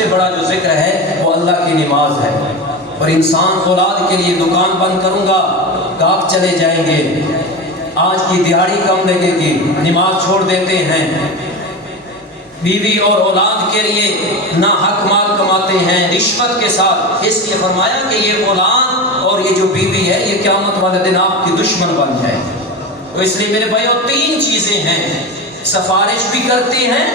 سے بڑا جو ذکر ہے وہ اللہ کی نماز ہے۔ اور انسان اولاد کے لیے دکان بند کروں گا، گاہک چلے جائیں گے، آج کی دیہاڑی کم لگے گی، نماز چھوڑ دیتے ہیں، بیوی اور اولاد کے لیے ناحق مال کماتے ہیں رشوت کے ساتھ، اس لیے فرمایا کہ یہ اولاد اور یہ جو بیوی ہے یہ قیامت والے دن آپ کی دشمن بن جائے۔ تو اس لیے میرے بھائیو تین چیزیں ہیں، سفارش بھی کرتی ہیں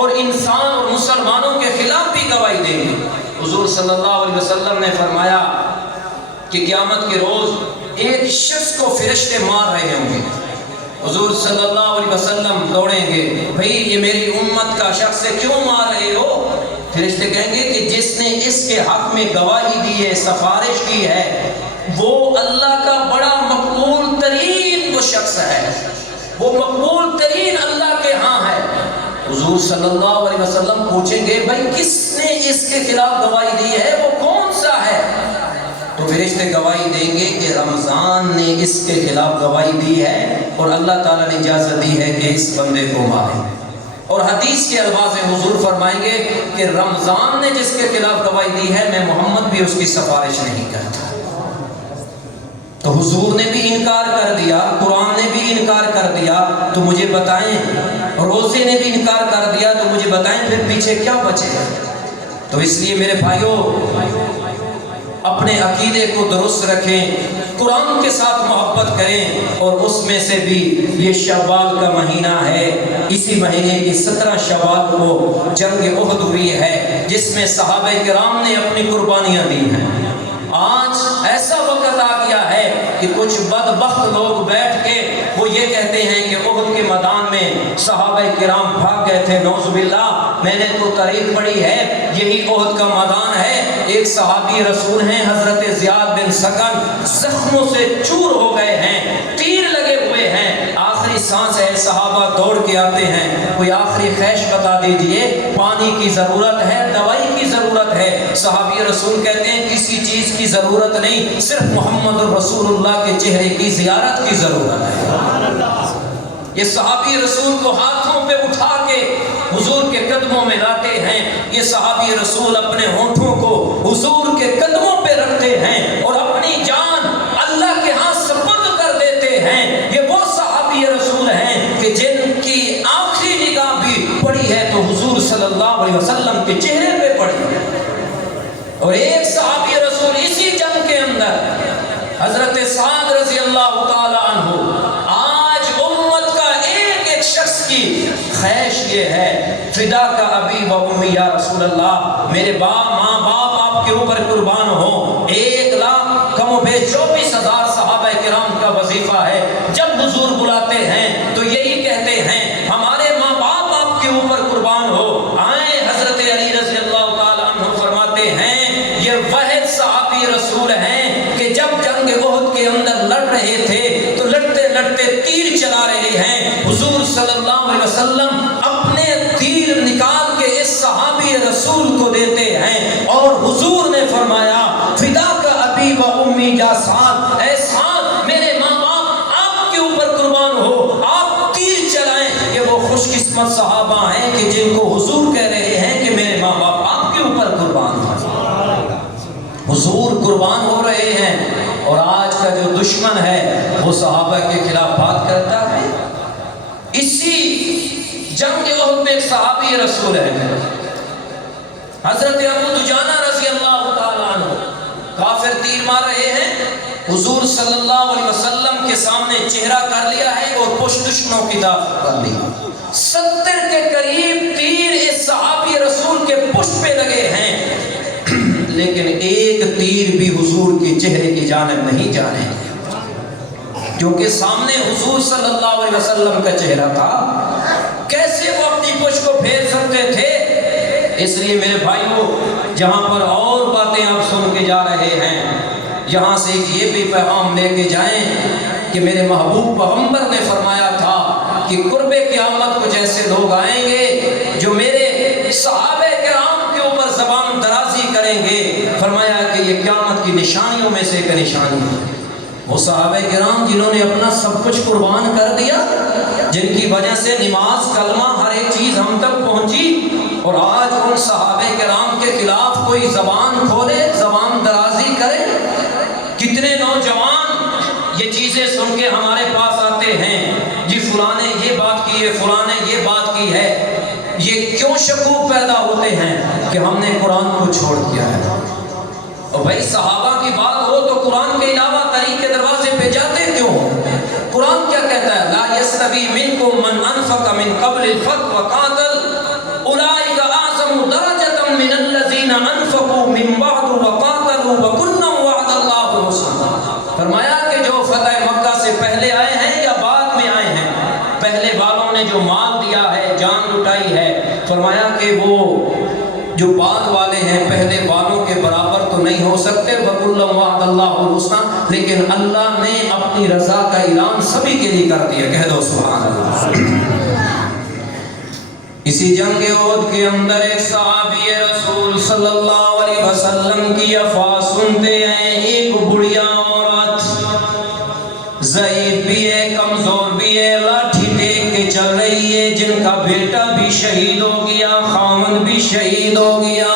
اور انسان اور مسلمانوں کے خلاف بھی گواہی دیں گے۔ حضور صلی اللہ علیہ وسلم نے فرمایا کہ قیامت کے روز ایک شخص کو فرشتے مار رہے ہوں گے، حضور صلی اللہ علیہ وسلم دوڑیں گے، بھئی یہ میری امت کا شخص ہے، کیوں مار رہے ہو؟ فرشتے کہیں گے کہ جس نے اس کے حق میں گواہی دی ہے، سفارش کی ہے، وہ اللہ کا بڑا مقبول ترین وہ شخص ہے، وہ مقبول ترین اللہ کے ہاں ہے۔ حضور صلی اللہ علیہ وسلم پوچھیں گے بھائی کس نے اس کے خلاف گواہی دی ہے، وہ کون سا ہے؟ تو فرشتے گواہی دیں گے کہ رمضان نے اس کے خلاف گواہی دی ہے اور اللہ تعالیٰ نے اجازت دی ہے کہ اس بندے کو مارے۔ اور حدیث کے الفاظ میں حضور فرمائیں گے کہ رمضان نے جس کے خلاف گواہی دی ہے، میں محمد بھی اس کی سفارش نہیں کرتا۔ تو حضور نے بھی انکار کر دیا، قرآن نے بھی انکار کر دیا، تو مجھے بتائیں، روزے نے بھی انکار کر دیا، تو مجھے بتائیں پھر پیچھے کیا بچے؟ تو اس لیے میرے بھائیوں اپنے عقیدے کو درست رکھیں، قرآن کے ساتھ محبت کریں، اور اس میں سے بھی یہ شوال کا مہینہ ہے، اسی مہینے کی 17 شوال کو جنگ احد ہوئی ہے جس میں صحابہ کرام نے اپنی قربانیاں دی ہیں۔ آج ایسا وقت آ گیا ہے کہ کچھ بدبخت لوگ بیٹھ کے وہ یہ کہتے ہیں کہ احد کے میدان میں صحابہ کرام بھاگ گئے تھے، نعوذ باللہ، میں نے تو تاریخ پڑھی ہے یہی احد کا میدان ہے، ایک صحابی رسول ہیں حضرت زیاد بن سکن زخموں سے چور ہو گئے ہیں، تیر لگے ہوئے ہیں، آخری سانس ہے، صحابہ دوڑ کے آتے ہیں، کوئی آخری خواہش بتا دیجئے، پانی کی ضرورت ہے، دوائی کی ضرورت ہے۔ صحابی رسول کہتے ہیں کسی چیز کی ضرورت نہیں، صرف محمد رسول اللہ کے چہرے کی زیارت کی ضرورت ہے۔ یہ صحابی رسول کو ہاتھوں پہ اٹھا کے حضور کے قدموں میں لاتے ہیں، یہ صحابی رسول اپنے ہونٹوں کو حضور کے قدموں پہ رکھتے ہیں اور اپنی جان اللہ کے ہاں سپرد کر دیتے ہیں۔ یہ وہ صحابی رسول ہیں کہ جن کی آخری نگاہ بھی پڑی ہے تو حضور صلی اللہ علیہ وسلم کے چہرے پہ پڑی ہے۔ اور ایک صحابی رسول اسی جنگ کے اندر حضرت سعد رضی اللہ تعالی عنہ، آج امت کا ایک ایک شخص کی خواہش یہ ہے، فدا کا ابی و امی یا رسول اللہ، میرے ماں باپ آپ کے اوپر قربان ہو۔ 1,00,000 کم و بیش 24,000 صحابہ کرام کا وظیفہ ہے، جب حضور بلاتے ہیں تو یہی کہتے ہیں ہمارے ماں باپ آپ کے اوپر قربان ہو۔ آئیں، حضرت علی رضی اللہ تعالی عنہ فرماتے ہیں یہ واحد صحابی رسول ہیں کہ جب جنگ احد کے اندر لڑ رہے تھے تو لڑتے لڑتے تیر چلا رہے ہیں، حضور صلی اللہ علیہ وسلم اپنے تیر نکال کے اس صحابی رسول کو دیتے ہیں اور حضور نے فرمایا فدا کا ابی و امی یا سعد، اے سعد میرے ماں باپ آپ کے اوپر قربان ہو، آپ تیر چلائیں۔ یہ وہ خوش قسمت صحابہ ہیں کہ جن کو حضور کہہ رہے ہیں کہ میرے ماں باپ آپ کے اوپر قربان ہو۔ حضور قربان ہو رہے ہیں اور آج کا جو دشمن ہے وہ صحابہ کے خلاف بات کرتا ہے۔ اسی جنگ احد میں ایک صحابی رسول ہے حضرت ابو دجانہ رضی اللہ تعالیٰ عنہ، کافر تیر مار رہے ہیں، حضور صلی اللہ علیہ وسلم کے سامنے چہرہ کر لیا ہے اور پشت دشمنوں کی دافع کر لی۔ 70 کے قریب تیر اس صحابی رسول کے پشت پہ لگے ہیں، لیکن ایک تیر بھی حضور کے چہرے کی جانب نہیں جانے، کیونکہ سامنے حضور صلی اللہ علیہ وسلم کا چہرہ تھا، کیسے وہ اپنی پشت کو پھیر سکتے تھے؟ اس لیے میرے بھائیوں جہاں پر اور باتیں آپ سن کے جا رہے ہیں، یہاں سے ایک یہ بھی پیغام لے کے جائیں کہ میرے محبوب پیغمبر نے فرمایا تھا کہ قرب قیامت کو جیسے لوگ آئیں گے جو میرے صحابہ کرام کے اوپر زبان درازی کریں گے، فرمایا کہ یہ قیامت کی نشانیوں میں سے ایک نشانی ہے۔ وہ صحابہ کرام جنہوں نے اپنا سب کچھ قربان کر دیا، جن کی وجہ سے نماز، کلمہ، ہر ایک چیز ہم تک پہنچی، اور آج ان صحابہ کرام کے خلاف کوئی زبان کھولے، زبان درازی کرے۔ کتنے نوجوان یہ چیزیں سن کے ہمارے پاس آتے ہیں، جی فلاں نے یہ بات کی ہے، فلاں نے یہ بات کی ہے۔ یہ کیوں شکوک پیدا ہوتے ہیں کہ ہم نے قرآن کو چھوڑ دیا ہے؟ اور بھائی صحابہ کی بات ہو تو قرآن کے علاوہ طریق کے دروازے پہ جاتے کیوں؟ قرآن کیا کہتا ہے؟ لا یستوی منکم من انفق من قبل الفتح وقاتل اولئک اعظم درجۃ من الذین انفقوا من بعد وقاتلوا وکلا وعد اللہ الحسنى۔ فرمایا کہ جو فتح مکہ سے پہلے آئے ہیں یا بعد میں آئے ہیں، پہلے والوں نے جو مال دیا ہے، جان لٹائی ہے، فرمایا کہ وہ جو بعد والے ہیں پہلے والوں کے برابر تو نہیں ہو سکتے، وَكُلًّا وَعَدَ اللَّهُ الْحُسْنَى، لیکن اللہ نے اپنی رضا کا اعلان سبھی کے لیے کر دیا۔ کہہ دو سبحان اللہ۔ اسی جنگ احد کے اندر ایک صحابی رسول صلی اللہ علیہ وسلم کی وفات سنتے ہیں۔ ایک بڑھیا عورت، ضعیف بھی ہے، کمزور بھی ہے، لاٹھی ٹیک کے چل رہی ہے، جن کا بیٹا بھی شہید ہو گیا، خاوند بھی شہید ہو گیا،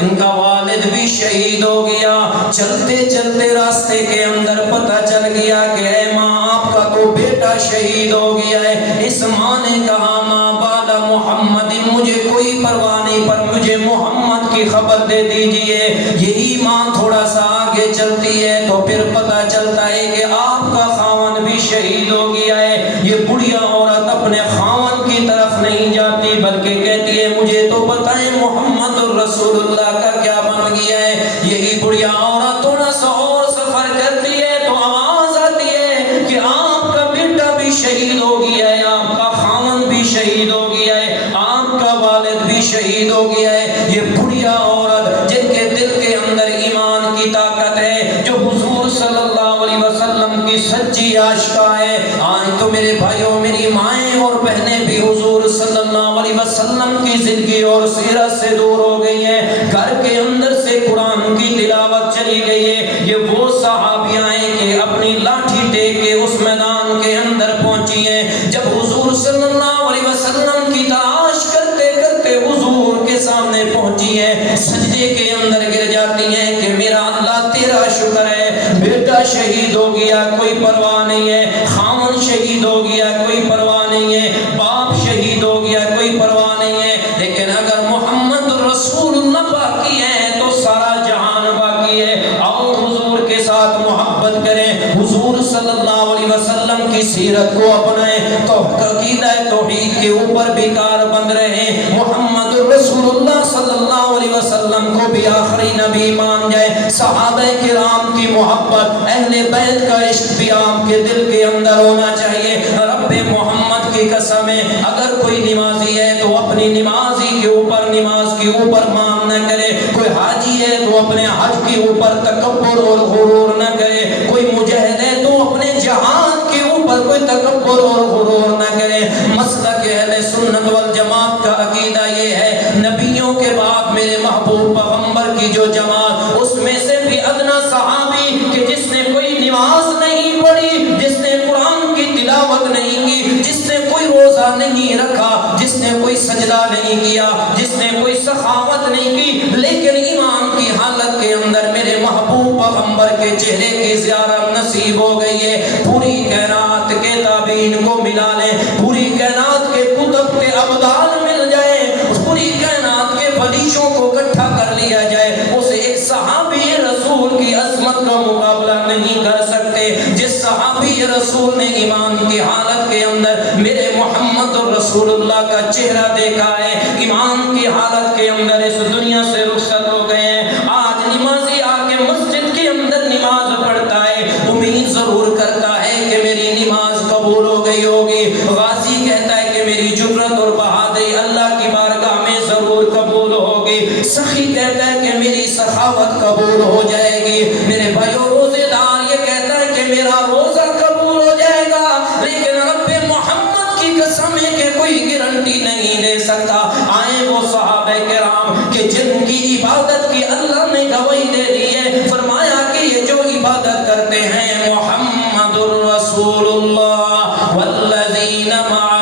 ان کا والد بھی شہید ہو گیا۔ چلتے چلتے راستے کے اندر پتہ چل گیا کہ اے ماں، آپ کا تو بیٹا شہید ہو گیا ہے۔ اس ماں نے کہا ماں بالا محمد، مجھے کوئی پرواہ نہیں، پر مجھے محمد کی خبر دے دیجئے۔ یہی ماں تھوڑا سا آگے چلتی ہے تو پھر پتہ چلتا ہے کہ آپ کا خاوند بھی شہید ہو گیا ہے۔ یہ بڑھیا عورت اپنے خاوند کی طرف نہیں جاتی بلکہ کہتی ہے مجھے تو بتائیں محمد رسول اللہ کا کیا بن گیا ہے۔ یہی بڑھیا عورت تھوڑا سا اور سفر کرتی ہے تو آواز آتی ہے کہ آپ کا بیٹا بھی شہید ہو گیا ہے، آپ کا خاوند بھی شہید ہو گیا ہے، آپ کا والد بھی شہید ہو گیا ہے۔ یہ بڑھیا عورت جن کے دل کے اندر ایمان کی طاقت ہے، جو حضور صلی اللہ علیہ وسلم کی سچی عاشقہ ہے، آج تو میرے بھائیوں، میری مائیں اور بہنیں بھی حضور صلی اللہ علیہ وسلم کی زندگی اور سیرت سے دور ہو گئی ہیں، گھر کے اندر سے قرآن کی تلاوت چلی گئی ہے۔ یہ وہ صحابیاں ہیں کہ اپنی لاٹھی ٹیک کے اس میدان کے اندر پہنچی ہیں۔ جب حضور صلی اللہ علیہ وسلم کی تلاش کرتے کرتے حضور کے سامنے پہنچی ہیں، سجدے کے اندر گر جاتی ہیں کہ میرا اللہ تیرا شکر ہے، بیٹا شہید ہو گیا کوئی پرواہ نہیں ہے، خاوند شہید ہو گیا کوئی پرواہ نہیں ہے، باپ شہید ہو گیا کوئی پرواہ نہیں ہے، لیکن اگر محمد رسول اللہ باقی ہے تو سارا جہان باقی ہے۔ آؤ حضور کے ساتھ محبت کریں، حضور صلی اللہ علیہ وسلم کی سیرت کو اپنائیں، تو عقیدہ توحید کے اوپر بھی کار بند رہیں، محمد رسول اللہ صلی اللہ علیہ وسلم کو بھی آخری نبی مان جائے، صحابہ کرام کی محبت، اہل بیت کا عشق بھی آپ کے دل کے اندر ہونا چاہیے۔ رب محمد کی قسم ہے، اگر کوئی نمازی ہے تو اپنی نمازی کے اوپر، نماز کے اوپر مان نہ کرے، کوئی حاجی ہے تو اپنے حج کے اوپر تکبر اور غرور نہ کرے، کوئی مجاہد ہے تو اپنے جہاد کے اوپر کوئی تکبر اور غرور نہ کرے۔ مسلک اہل سنت والجماعت کا عقیدہ یہ ہے، نبیوں کے بعد میرے محبوب پیغمبر کی جو جماعت، اس میں سے بھی ادنا صحابی کہ جس نے کوئی نماز نہیں پڑھی، جس نے قرآن کی تلاوت نہیں کی، جس نے کوئی روزہ نہیں رکھا، جس نے کوئی سجدہ نہیں کیا، جس نے کوئی سخاوت نہیں کی، لیکن ایمان کی حالت کے اندر میرے محبوب پیغمبر کے چہرے کی زیارت نصیب ہو گئی ہے۔ پوری کائنات کے تابعین کو ملا لیں، پوری کائنات کے کتب کے ابدال مل جائے، پوری کائنات کے ولیوں کو اکٹھا کر لیا جائے، اس ایک صحابی رسول کی عظمت کا مقابلہ نہیں کر سکتے۔ جس صحابی رسول نے ایمان کی حالت کے اندر میرے محمد رسول اللہ کا چہرہ دیکھا ہے، ایمان کی حالت کے اندر اس دنیا سے رخصت ہو گئے ہیں۔ آج نمازی آ کے مسجد کے اندر نماز پڑھتا ہے، امید ضرور کرتا ہے کہ میری نماز قبول ہو گئی ہوگی، غازی کہتا ہے کہ میری جرت اور بہادری اللہ کی بارگاہ میں ضرور قبول ہوگی، سخی کہتا ہے کہ میری سخاوت قبول ہو جائے گی، میرے بھائیو روزے دار یہ کہتا ہے کہ میرا روزہ قبول ہو جائے گا، لیکن رب محمد کی قسم ہے کہ کوئی گارنٹی نہیں دے سکتا۔ آئے وہ صحابہ کرام کہ جن کی عبادت کی اللہ نے گواہی دے دی ہے، فرمایا کہ یہ جو عبادت کرتے ہیں محمد الرسول اللہ والذین معه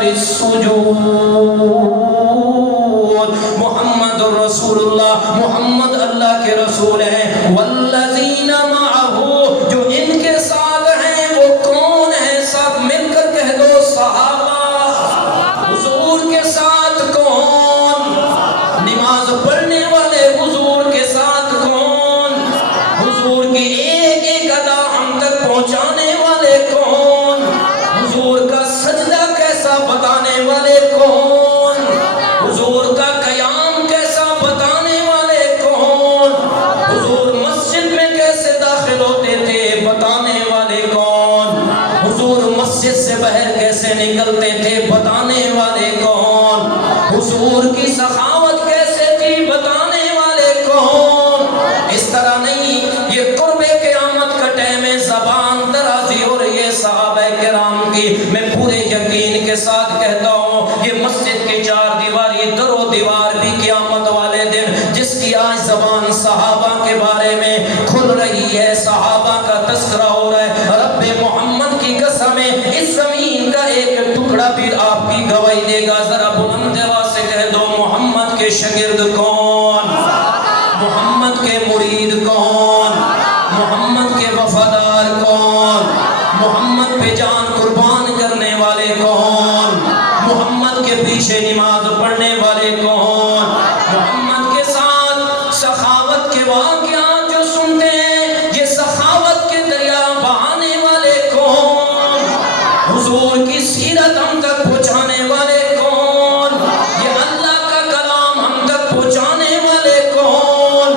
أكثر السجود. محمد رسول اللہ، محمد اللہ کے رسول ہیں. والذین معه، جو ان کے ساتھ ہیں وہ کون ہیں؟ سب مل کر کہہ دو صحابہ. حضور کے ساتھ کون؟ نماز پڑھنے والے حضور کے ساتھ کون؟ حضور کی ایک ایک ادا ہم تک پہنچانے والے کون؟ حضور کا سجدہ کیسا بتانے والے کون؟ حضور کا قیام کیسا بتانے والے کون؟ حضور مسجد میں کیسے داخل ہوتے تھے بتانے والے کون؟ حضور مسجد سے باہر کیسے نکلتے تھے بتانے والے کون؟ حضور کی سخاوت کیسے تھی بتانے والے کون؟ اس طرح نہیں، یہ قرب قیامت کا ٹائم ہے، زبان درازی ہو رہی ہے صحابہ کرام کی. میں پورے یقین کے ساتھ کہتا ہوں یہ مسجد کے چار دیواری در و دیوار بھی قیامت والے دن جس کی آج زبان صحابہ کے بارے میں کھل رہی ہے، صحابہ کا تذکرہ ہو رہا ہے. رب محمد کی قسم ہے اس زمین کا ایک ٹکڑا بھی آپ کی گواہی دے گا. ذرا بلند آواز سے کہہ دو محمد کے شاگرد کون؟ محمد کے مرید کون؟ محمد کے وفادار کون؟ محمد پہ جان قربان کرنے والے کون؟ محمد کے پیچھے نماز پڑھنے والے کون؟ محمد کے ساتھ سخاوت کے واقعات جو سنتے ہیں یہ سخاوت کے دریا بہانے والے کون؟ حضور کی سیرت ہم تک پہنچانے والے کون؟ یہ اللہ کا کلام ہم تک پہنچانے والے کون؟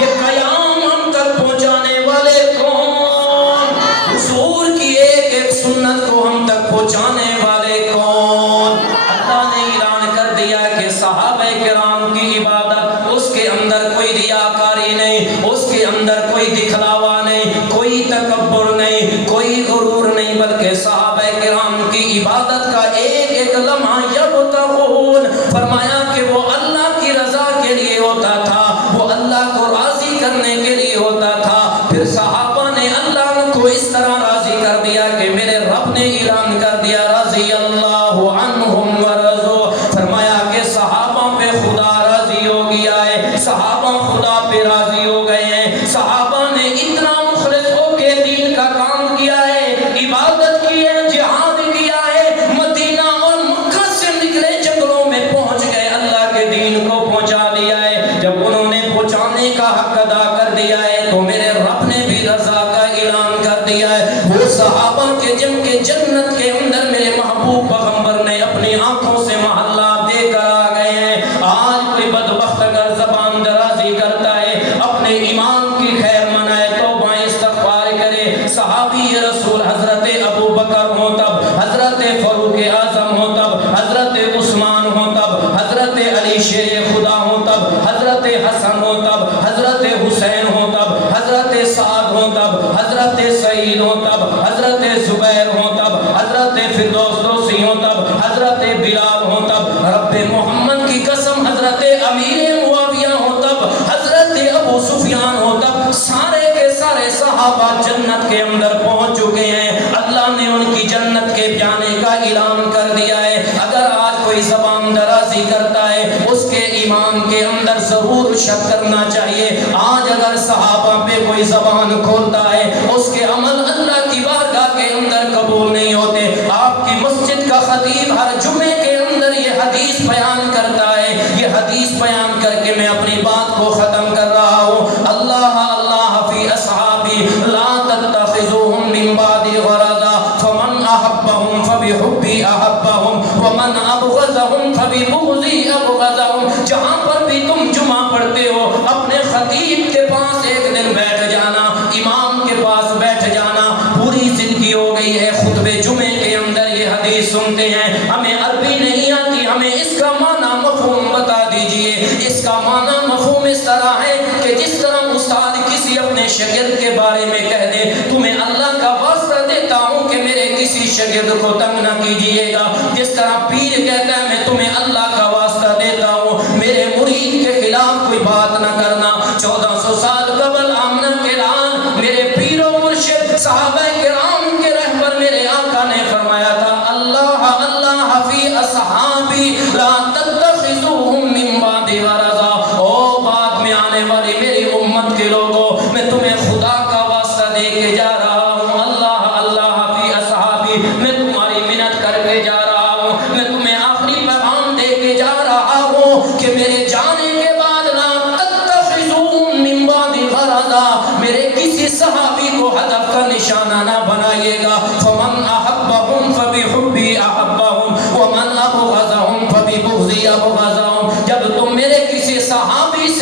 یہ قیام ہم تک پہنچانے والے کون؟ حضور کی ایک ایک سنت کو ہم تک پہنچانے والے کون؟ اللہ نے اعلان کر دیا کہ صحابہ کرام کی عبادت اس کے اندر کوئی ریاکاری نہیں، اس کے اندر کوئی دکھلاوا نہیں، کوئی تکبر نہیں، کوئی غرور نہیں، بلکہ صحابہ کرام کی عبادت کا ایک ایک لمحہ یبتغون، فرمایا کہ وہ اللہ کی رضا کے لیے ہوتا تھا، وہ اللہ کو راضی کرنے کے لیے ہوتا تھا. پھر صحابہ نے اللہ کو اس طرح راضی کر دیا کہ میرے رب نے اعلان کر دیا رضی اللہ عنہم ورضوا، فرمایا کہ صحابہ پہ خدا راضی ہو گیا ہے، صحابہ خدا پہ راضی ہو گئے ہیں. صحابہ نے اتنا مخلص ہو کے دین کا کام کیا ہے، عبادت کی ہے، جہاد کیا ہے، مدینہ اور مکہ سے نکلے جنگلوں میں پہنچ گئے، اللہ کے دین کو پہنچا دیا ہے. جب انہوں نے پہنچانے کا حق ادا کر دیا ہے تو میرے رب نے بھی رضا کا اعلان کر دیا ہے. وہ صحابہ کے جن کے جنت کے اندر میرے محبوب پیغمبر نے اپنی آنکھوں سے محلہ دے کر آ گئے ہیں. آج کوئی بدبخت اگر زبان درازی کرتا ہے اپنے ایمان کی خیر منائے، توبہ استغفار کرے. صحابی رسول حضرت ابو بکر ہو تب، حضرت فاروق اعظم ہو تب، حضرت عثمان ہو تب، حضرت علی شیر خدا ہو تب، حضرت حسن ہو تب، حضرت حسین ہو تب، حضرت سعد ہو تب، حضرت سعید ہو تب، حضرت زبیر ہو تب، حضرت فردوس دوسی ہو تب، حضرت بلال ہو تب، رب محمد کی قسم حضرت امیر معاویہ ہو تب، حضرت ابو سفیان ہو تب، سارے کے سارے صحابہ جنت کے اندر پہنچ چکے ہیں. اللہ نے ان کی جنت کے جانے کا اعلان کر دیا ہے. اگر آج کوئی زبان درازی کرتا ہے اس کے ایمان کے اندر ضرور شک کرنا چاہیے. آج اگر صحابہ پہ کوئی زبان کھولتا ہے اس کے عمل اللہ کی بارگاہ کے اندر قبول نہیں ہوتے. آپ کی مسجد کا خطیب ہر جمعے کے اندر یہ حدیث بیان کرتا ہے. یہ حدیث بیان کر کے میں اپنی بات کو ختم کر رہا ہوں. اللہ اللہ فی اصحابی لا تتخذوهم من بعد غرضا فمن احبهم فبحبی احبهم ومن ابغضهم فببغضی ابغضهم. جہاں پر بھی تم جمعہ پڑھتے ہو اپنے خطیب کے پاس ایک دن بیٹھ جانا، امام کے پاس بیٹھ جانا. پوری زندگی ہو گئی ہے خطبے جمعے کے اندر یہ حدیث سنتے ہیں، ہمیں عربی نہیں آتی، ہمیں اس کا معنی مفہوم بتا دیجئے. اس کا معنی مفہوم اس طرح ہے کہ جس طرح استاد کسی اپنے شاگرد کے بارے میں کہہ دے تمہیں اللہ کا واسطہ دیتا ہوں کہ میرے کسی شاگرد کو تنگ نہ کیجئے گا، جس طرح پیر کہتا ہے میں تمہیں اللہ کا واسطہ دیتا ہوں میرے مرید کے خلاف کوئی بات نہ کرنا. 1400 سال قبل آمنہ کے لال میرے پیر و مرشد صحابہ کرام کے رہبر میرے آقا نے فرمایا تھا اللہ اللہ فی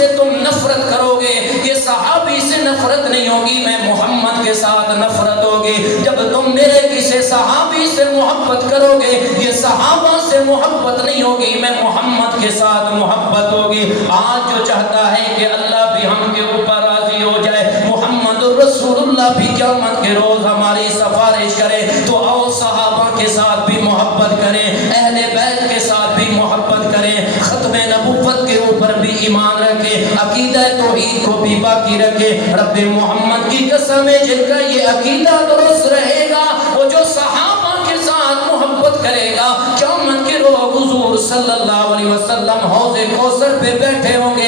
سے تم نفرت کرو گے، یہ صحابی سے نفرت نہیں ہوگی، میں محمد کے ساتھ نفرت ہوگی۔ جب تم میرے کسی صحابی سے محبت کرو گے، یہ صحابہ سے محبت نہیں ہوگی، میں محمد کے ساتھ محبت ہوگی۔ آج جو چاہتا ہے کہ اللہ بھی ہم کے اوپر راضی ہو جائے، محمد رسول اللہ بھی قیامت کے روز ہماری سفارش کرے، تو آؤ صحابہ کے ساتھ بھی محبت کریں، اہل بیت کے ساتھ بھی محبت کریں، ختم نبوت کے اوپر بھی ایمان رکھیں، عقیدہ توحید کو بھی باقی رکھیں۔ رب محمد کی قسم ہے، جن کا یہ عقیدہ درست رہے گا، وہ جو صحابہ کے ساتھ محبت کرے گا، قیامت کے روز حضور صلی اللہ علیہ وسلم حوض کوثر پہ بیٹھے ہوں گے،